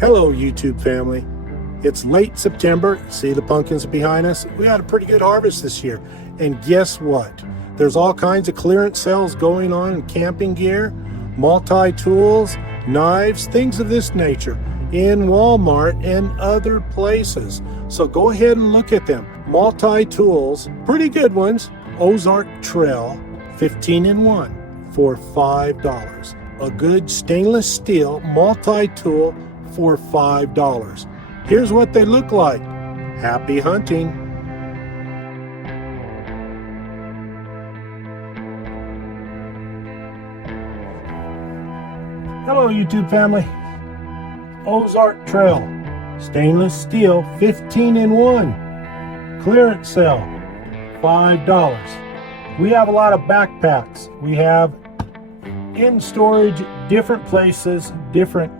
Hello, YouTube family. It's late September. See the pumpkins behind us? We had a pretty good harvest this year. And guess what? There's all kinds of clearance sales going on in camping gear, multi-tools, knives, things of this nature in Walmart and other places. So go ahead and look at them. Multi-tools, pretty good ones. Ozark Trail, 15-in-1 for $5. A good stainless steel multi-tool for $5. Here's what they look like. Happy hunting. Hello, YouTube family. Ozark Trail, stainless steel, 15-in-1, clearance sale, $5. We have a lot of backpacks. We have in storage, different places, different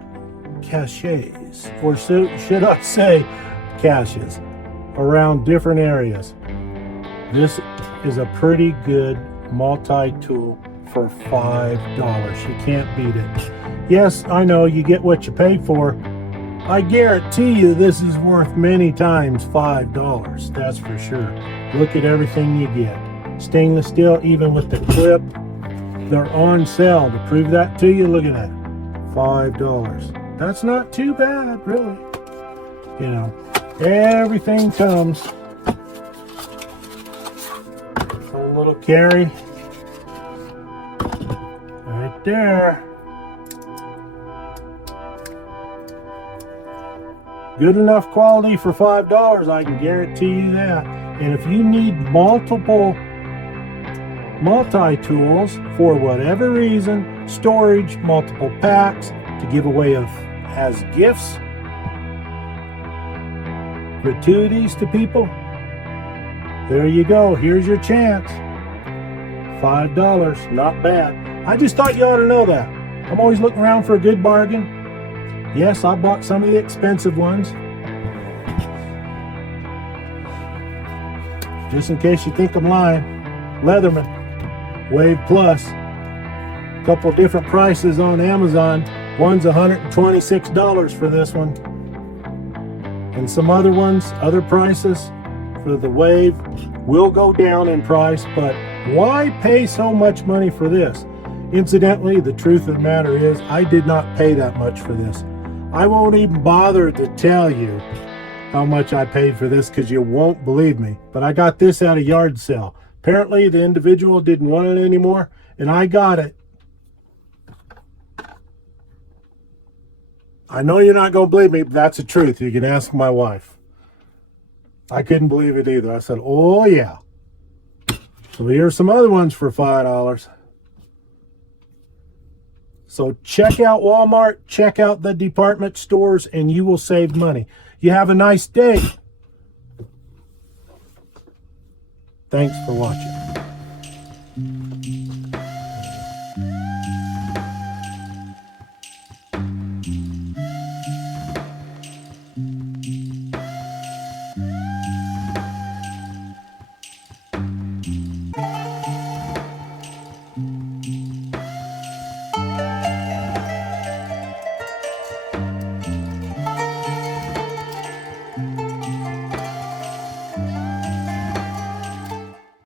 caches, or should I say caches, around different areas. This is a pretty good multi-tool for $5. You can't beat it. Yes, I know you get what you pay for. I guarantee you this is worth many times $5. That's for sure. Look at everything you get. Stainless steel, even with the clip. They're on sale. To prove that to you, look at that. $5. That's not too bad, really. You know, everything comes. A little carry. Right there. Good enough quality for $5, I can guarantee you that. And if you need multiple multi-tools for whatever reason, storage, multiple packs to give away as gifts, gratuities to people, there you go. Here's your chance. $5, not bad. I just thought you ought to know that. I'm always looking around for a good bargain. Yes, I bought some of the expensive ones. Just in case you think I'm lying. Leatherman, Wave Plus. A couple different prices on Amazon. One's $126 for this one. And some other ones, other prices for the Wave will go down in price, but why pay so much money for this? Incidentally, the truth of the matter is I did not pay that much for this. I won't even bother to tell you how much I paid for this because you won't believe me. But I got this at a yard sale. Apparently the individual didn't want it anymore and I got it. I know you're not going to believe me, but that's the truth. You can ask my wife. I couldn't believe it either. I said, oh yeah. So here's some other ones for $5. So check out Walmart, check out the department stores, and you will save money. You have a nice day. Thanks for watching.